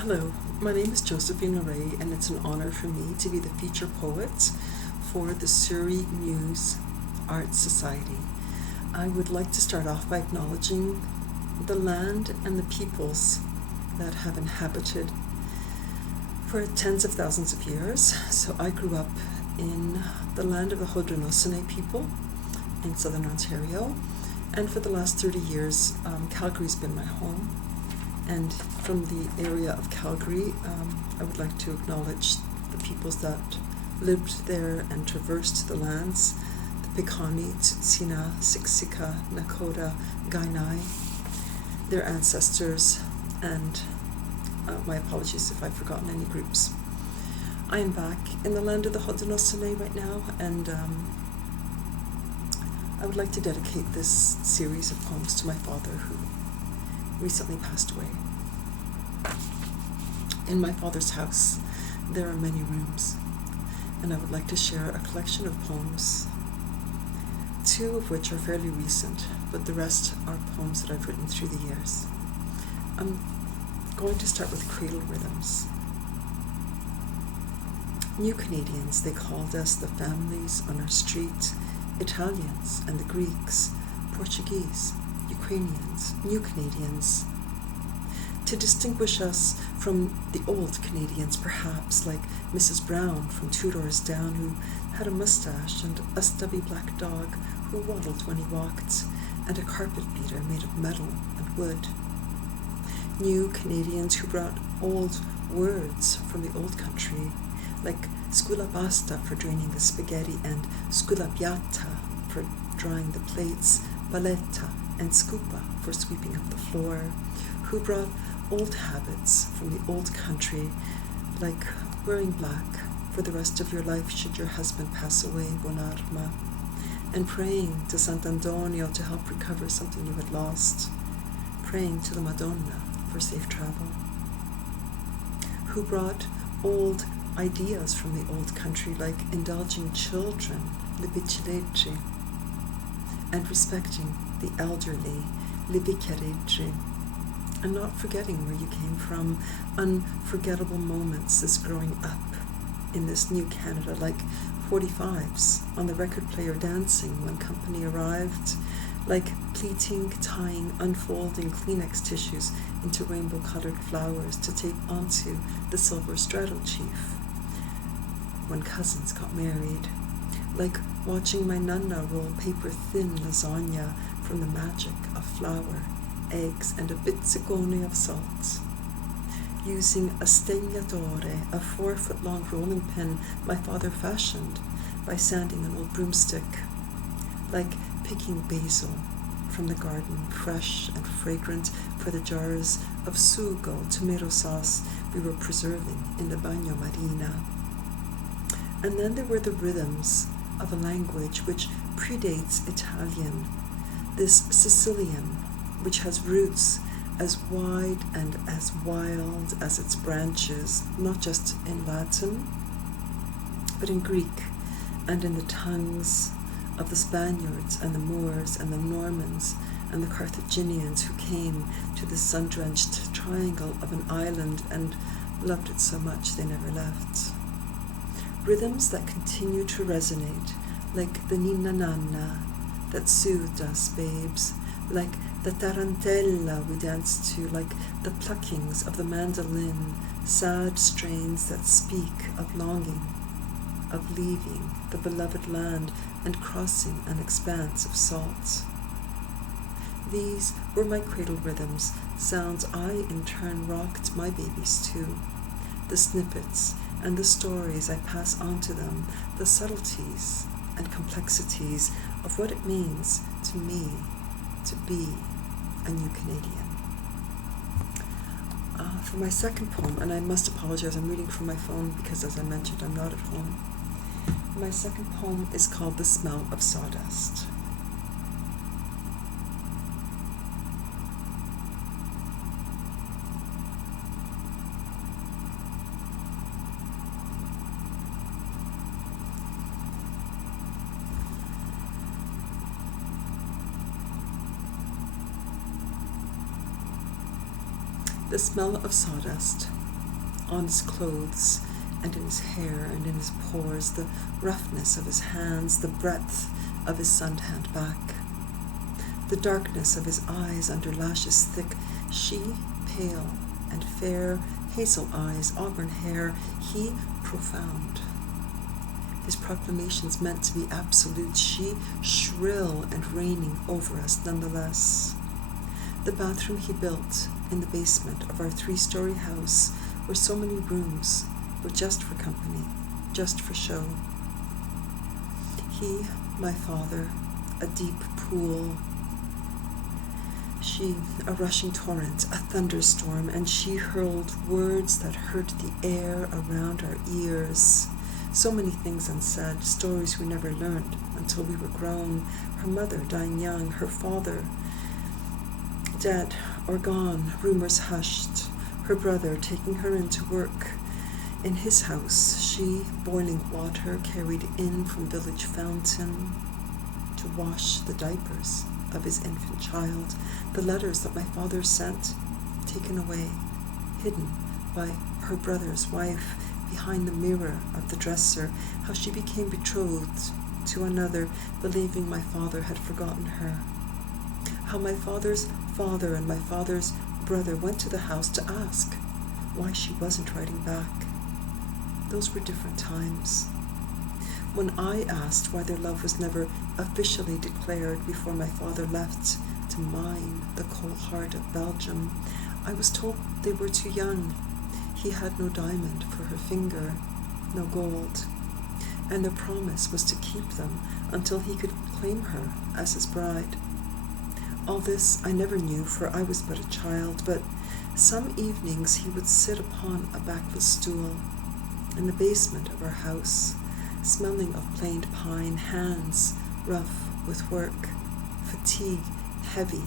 Hello, my name is Josephine, and it's an honour for me to be the feature poet for the Surrey Muse Art Society. I would like to start off by acknowledging the land and the peoples that have inhabited for tens of thousands of years. So I grew up in the land of the Haudenosaunee people in southern Ontario, and for the last 30 years, Calgary's been my home. And from the area of Calgary, I would like to acknowledge the peoples that lived there and traversed the lands, the Piikani, Tsuut'ina, Siksika, Nakota, Kainai, their ancestors, and my apologies if I've forgotten any groups. I am back in the land of the Haudenosaunee right now, and I would like to dedicate this series of poems to my father, who recently passed away. In my father's house, there are many rooms, and I would like to share a collection of poems, two of which are fairly recent, but the rest are poems that I've written through the years. I'm going to start with cradle rhythms. New Canadians, they called us, the families on our street, Italians and the Greeks, Portuguese, Ukrainians, New Canadians, to distinguish us from the old Canadians, perhaps, like Mrs. Brown from Two Doors Down, who had a mustache and a stubby black dog who waddled when he walked, and a carpet beater made of metal and wood. New Canadians who brought old words from the old country, like scula pasta for draining the spaghetti and scula piatta for drying the plates, paletta and scupa for sweeping up the floor, who brought old habits from the old country, like wearing black for the rest of your life should your husband pass away, Bonarma, and praying to Sant'Antonio to help recover something you had lost, praying to the Madonna for safe travel, who brought old ideas from the old country, like indulging children, le piccioleggi, and respecting the elderly, le vecchiereggi, and not forgetting where you came from, unforgettable moments as growing up in this new Canada, like 45s on the record player dancing when company arrived, like pleating, tying, unfolding Kleenex tissues into rainbow-coloured flowers to tape onto the silver straddle chief when cousins got married, like watching my nonna roll paper-thin lasagna from the magic of flour, eggs, and a pizzicone of salt, using a stegnatore, a 4-foot-long rolling pin my father fashioned by sanding an old broomstick, like picking basil from the garden, fresh and fragrant, for the jars of sugo, tomato sauce we were preserving in the bagno marina. And then there were the rhythms of a language which predates Italian, this Sicilian, which has roots as wide and as wild as its branches, not just in Latin, but in Greek and in the tongues of the Spaniards and the Moors and the Normans and the Carthaginians who came to the sun-drenched triangle of an island and loved it so much they never left. Rhythms that continue to resonate, like the Ninna Nanna that soothed us, babes, like the tarantella we danced to, like the pluckings of the mandolin, sad strains that speak of longing, of leaving the beloved land and crossing an expanse of salt. These were my cradle rhythms, sounds I in turn rocked my babies to, the snippets and the stories I pass on to them, the subtleties and complexities of what it means to me to be a new Canadian. For my second poem, and I must apologize, I'm reading from my phone because, as I mentioned, I'm not at home. My second poem is called The Smell of Sawdust. The smell of sawdust, on his clothes and in his hair and in his pores, the roughness of his hands, the breadth of his sun-tanned back, the darkness of his eyes under lashes thick, she pale and fair, hazel eyes, auburn hair, he profound. His proclamations meant to be absolute, she shrill and reigning over us nonetheless. The bathroom he built in the basement of our 3-story house, where so many rooms were just for company, just for show. He, my father, a deep pool. She, a rushing torrent, a thunderstorm, and she hurled words that hurt the air around our ears. So many things unsaid, stories we never learned until we were grown. Her mother dying young, her father dead or gone, rumors hushed. Her brother taking her into work in his house, she boiling water carried in from village fountain to wash the diapers of his infant child, the letters that my father sent, taken away, hidden by her brother's wife behind the mirror of the dresser, how she became betrothed to another, believing my father had forgotten her, how my father's father and my father's brother went to the house to ask why she wasn't writing back. Those were different times. When I asked why their love was never officially declared before my father left to mine the coal heart of Belgium, I was told they were too young. He had no diamond for her finger, no gold, and their promise was to keep them until he could claim her as his bride. All this I never knew, for I was but a child, but some evenings he would sit upon a backless stool in the basement of our house, smelling of planed pine, hands rough with work, fatigue heavy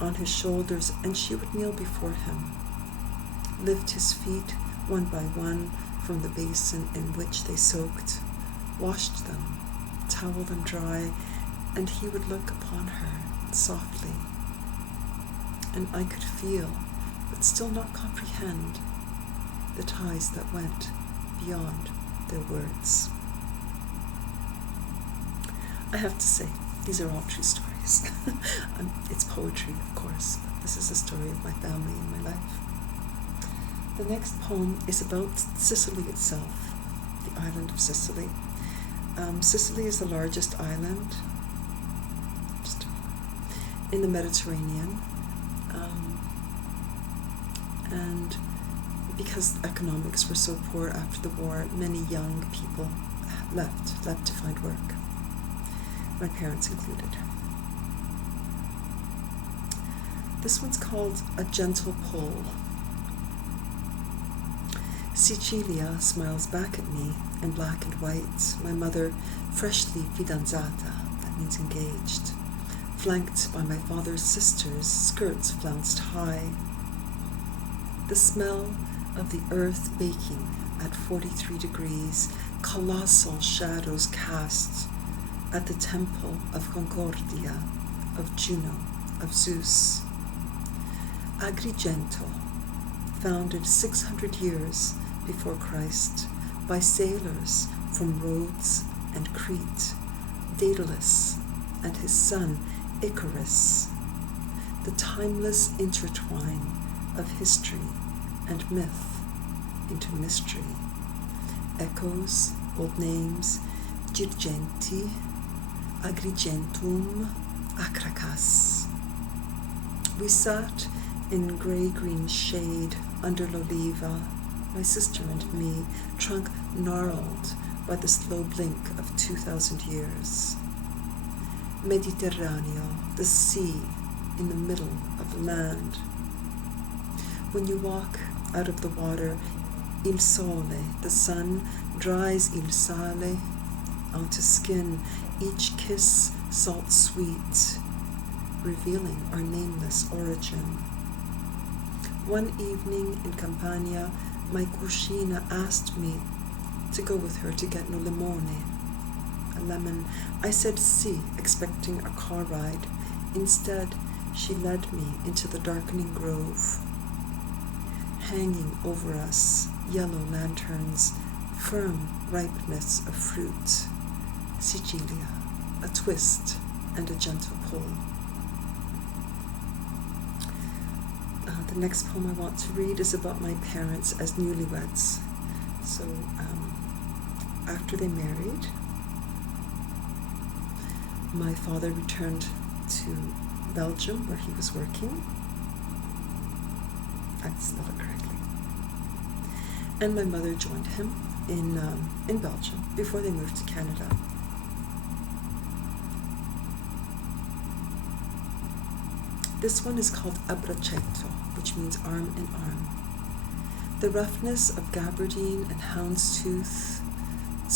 on his shoulders, and she would kneel before him, lift his feet one by one from the basin in which they soaked, washed them, toweled them dry, and he would look upon her softly, and I could feel, but still not comprehend, the ties that went beyond their words. I have to say, these are all true stories. It's poetry, of course, but this is a story of my family and my life. The next poem is about Sicily itself, the island of Sicily. Sicily is the largest island in the Mediterranean, and because economics were so poor after the war, many young people left to find work, my parents included. This one's called A Gentle Pull. Sicilia smiles back at me in black and white, my mother freshly fidanzata, that means engaged, flanked by my father's sisters, skirts flounced high. The smell of the earth baking at 43 degrees, colossal shadows cast at the temple of Concordia, of Juno, of Zeus. Agrigento, founded 600 years before Christ by sailors from Rhodes and Crete, Daedalus and his son Icarus, the timeless intertwine of history and myth into mystery. Echoes, old names, Girgenti, Agrigentum, Akracas. We sat in grey-green shade under l'oliva, my sister and me, trunk gnarled by the slow blink of 2,000 years. Mediterraneo, the sea in the middle of land. When you walk out of the water, il sole, the sun, dries il sale onto skin, each kiss salt sweet, revealing our nameless origin. One evening in Campania, my cuscina asked me to go with her to get no limone, a lemon. I said si, expecting a car ride. Instead, she led me into the darkening grove. hanging over us, yellow lanterns, firm ripeness of fruit. Sicilia, a twist and a gentle pull. The next poem I want to read is about my parents as newlyweds. So, after they married, my father returned to Belgium where he was working. I spelled it correctly. And my mother joined him in Belgium before they moved to Canada. This one is called Abbracetto, which means arm in arm. The roughness of gabardine and houndstooth, the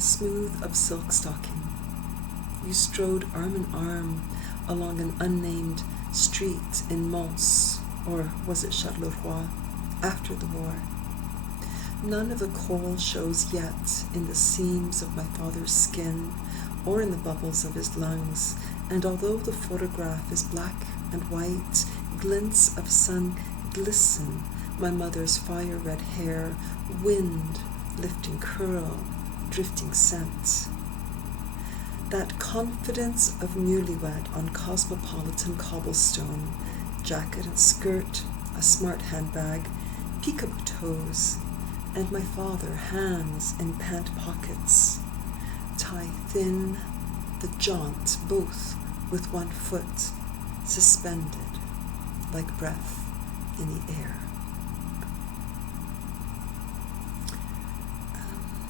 smooth of silk stocking. You strode arm in arm along an unnamed street in Mons, or was it Charleroi, after the war. None of the coral shows yet in the seams of my father's skin or in the bubbles of his lungs, and although the photograph is black and white, glints of sun glisten my mother's fire-red hair, wind lifting curl, drifting scent. That confidence of newlywed on cosmopolitan cobblestone, jacket and skirt, a smart handbag, peekaboo toes, and my father hands in pant pockets, tie thin, the jaunt both with one foot suspended like breath in the air.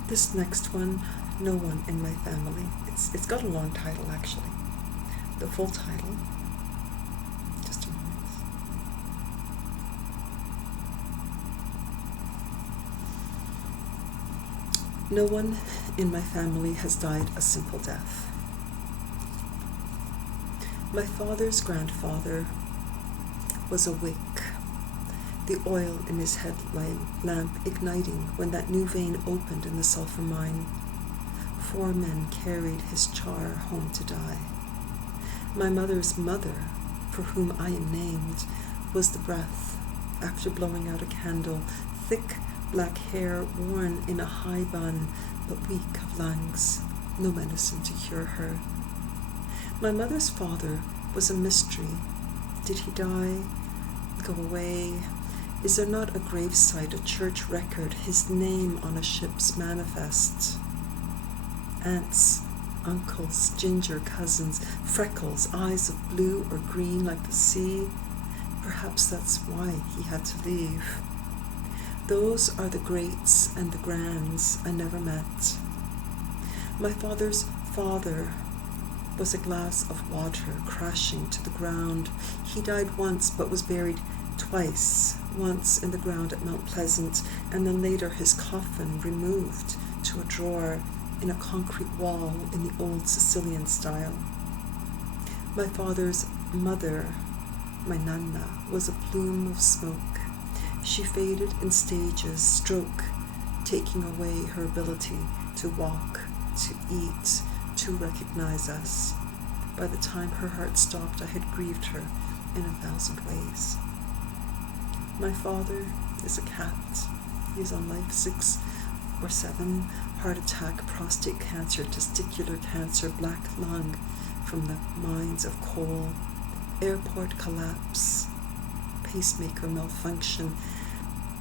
This next one, no one in my family. It's got a long title actually. The full title, just a moment. No one in my family has died a simple death. My father's grandfather was a wick, the oil in his headlamp igniting when that new vein opened in the sulfur mine. 4 men carried his char home to die. My mother's mother, for whom I am named, was the breath, after blowing out a candle, thick black hair worn in a high bun, but weak of lungs, no medicine to cure her. My mother's father was a mystery. Did he die? Go away? Is there not a gravesite, a church record, his name on a ship's manifest? Aunts, uncles, ginger cousins, freckles, eyes of blue or green like the sea. Perhaps that's why he had to leave. Those are the greats and the grands I never met. My father's father was a glass of water crashing to the ground. He died once but was buried twice, once in the ground at Mount Pleasant, and then later his coffin removed to a drawer in a concrete wall in the old Sicilian style. My father's mother, my nonna, was a plume of smoke. She faded in stages, stroke, taking away her ability to walk, to eat, to recognize us. By the time her heart stopped, I had grieved her in 1,000 ways. My father is a cat. He is on life 6 or 7, heart attack, prostate cancer, testicular cancer, black lung from the mines of coal, airport collapse, pacemaker malfunction.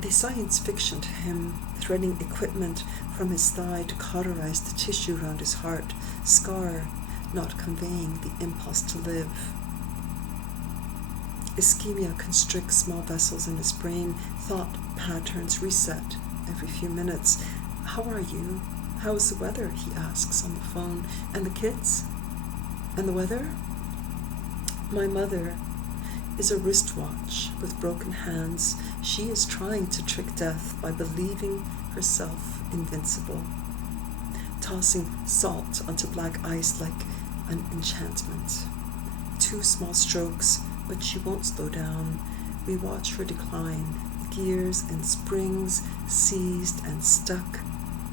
They science fiction to him, threading equipment from his thigh to cauterize the tissue around his heart, scar not conveying the impulse to live. Ischemia constricts small vessels in his brain, thought patterns reset every few minutes. How are you? How is the weather? He asks on the phone. And the kids? And the weather? My mother is a wristwatch with broken hands. She is trying to trick death by believing herself invincible, tossing salt onto black ice like an enchantment. 2 small strokes, but she won't slow down. We watch her decline, gears and springs seized and stuck,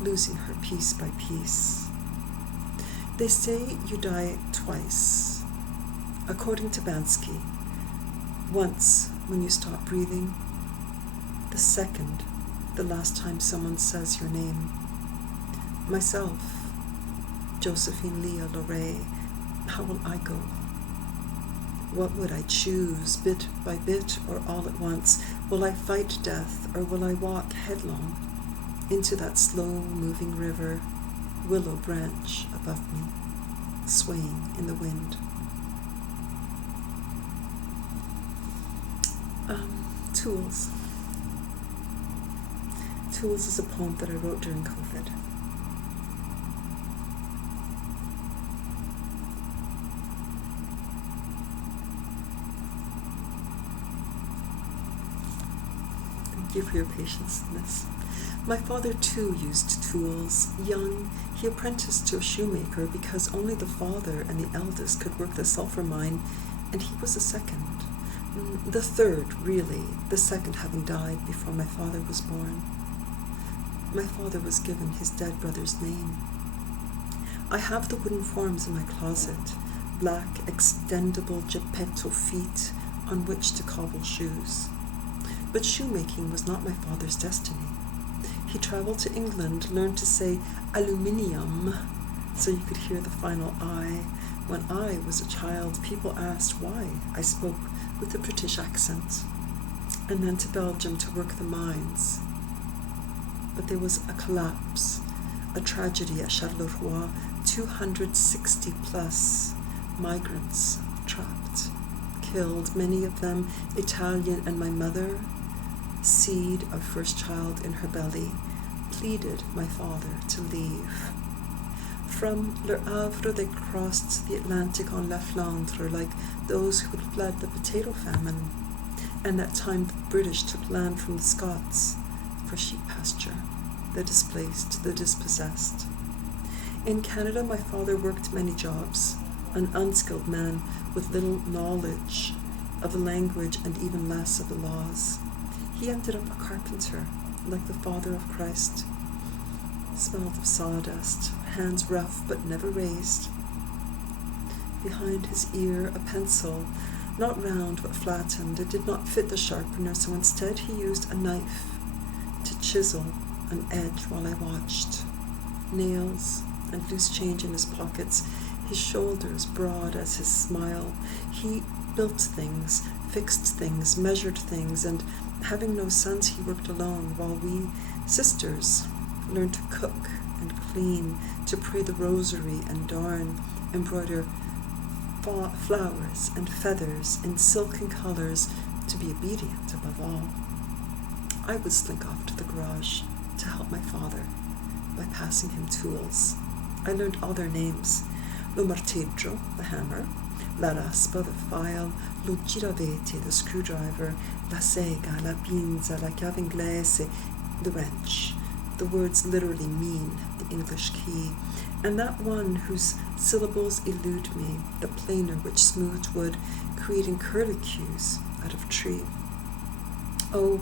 losing her piece by piece. They say you die twice. According to Bansky, once when you stop breathing. The second, the last time someone says your name. Myself, Josephine Leah Lorray, how will I go? What would I choose, bit by bit or all at once? Will I fight death, or will I walk headlong into that slow-moving river, willow branch above me, swaying in the wind? Tools. Tools is a poem that I wrote during COVID. Thank you for your patience in this. My father too used tools. Young, he apprenticed to a shoemaker because only the father and the eldest could work the sulphur mine, and he was the second. The third, really, the second having died before my father was born. My father was given his dead brother's name. I have the wooden forms in my closet, black, extendable geppetto feet on which to cobble shoes. But shoemaking was not my father's destiny. He traveled to England, learned to say aluminium, so you could hear the final I. When I was a child, people asked why I spoke with a British accent, and then to Belgium to work the mines. But there was a collapse, a tragedy at Charleroi, 260 plus migrants trapped, killed, many of them Italian, and my mother, seed of first child in her belly, pleaded my father to leave. From Le Havre they crossed the Atlantic on La Flandre like those who had fled the potato famine, and that time the British took land from the Scots for sheep pasture, the displaced, the dispossessed. In Canada my father worked many jobs, an unskilled man with little knowledge of the language and even less of the laws. He ended up a carpenter, like the Father of Christ. Smelled of sawdust, hands rough but never raised. Behind his ear a pencil, not round but flattened. It did not fit the sharpener, so instead he used a knife to chisel an edge while I watched. Nails and loose change in his pockets, his shoulders broad as his smile. He built things, fixed things, measured things, and having no sons he worked alone, while we sisters learned to cook and clean, to pray the rosary and darn, embroider flowers and feathers in silken colors, to be obedient above all. I would slink off to the garage to help my father by passing him tools. I learned all their names: lo marteggio, the hammer; la raspa, the file; lo giravete, the screwdriver; la sega, la pinza, la chiave inglese, the wrench. The words literally mean the English key, and that one whose syllables elude me, the planer which smoothed wood, creating curlicues out of tree. Oh,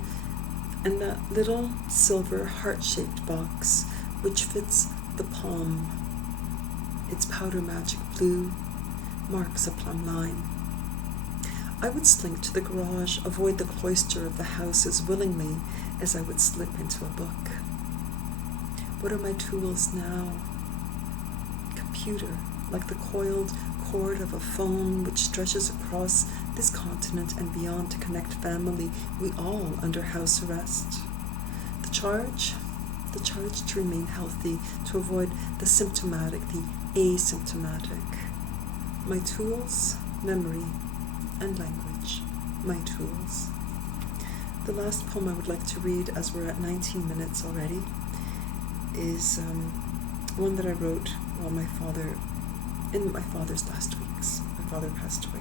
and that little silver heart-shaped box which fits the palm, its powder magic blue, marks a plumb line. I would slink to the garage, avoid the cloister of the house as willingly as I would slip into a book. What are my tools now? Computer, like the coiled cord of a phone which stretches across this continent and beyond to connect family, we all under house arrest. The charge to remain healthy, to avoid the symptomatic, the asymptomatic. My tools, memory and language, my tools. The last poem I would like to read, as we're at 19 minutes already, is one that I wrote while in my father's last weeks. My father passed away.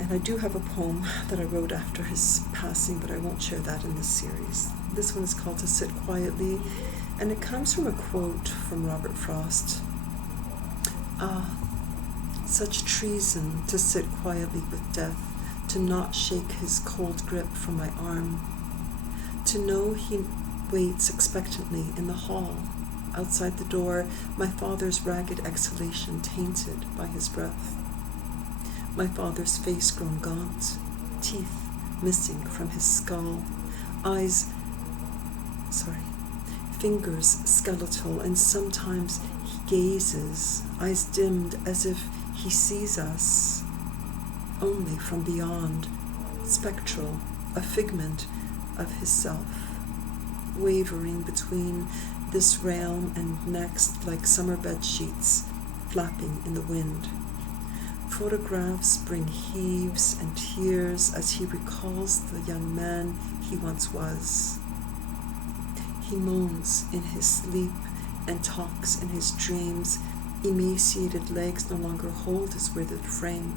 And I do have a poem that I wrote after his passing, but I won't share that in this series. This one is called To Sit Quietly, and it comes from a quote from Robert Frost. Ah, such treason to sit quietly with death, to not shake his cold grip from my arm, to know he waits expectantly in the hall, outside the door, my father's ragged exhalation tainted by his breath. My father's face grown gaunt, teeth missing from his skull, fingers skeletal, and sometimes he gazes, eyes dimmed as if he sees us only from beyond, spectral, a figment of his self, wavering between this realm and next like summer bed sheets flapping in the wind. Photographs bring heaves and tears as he recalls the young man he once was. He moans in his sleep and talks in his dreams. Emaciated legs no longer hold his withered frame.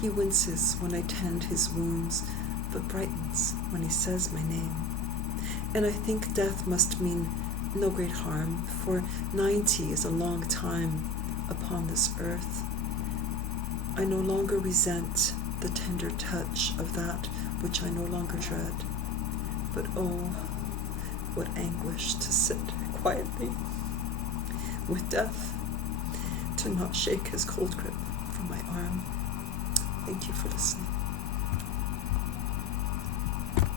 He winces when I tend his wounds, but brightens when he says my name. And I think death must mean no great harm, for 90 is a long time upon this earth. I no longer resent the tender touch of that which I no longer dread. But oh, what anguish to sit quietly with death, to not shake his cold grip from my arm. Thank you for listening.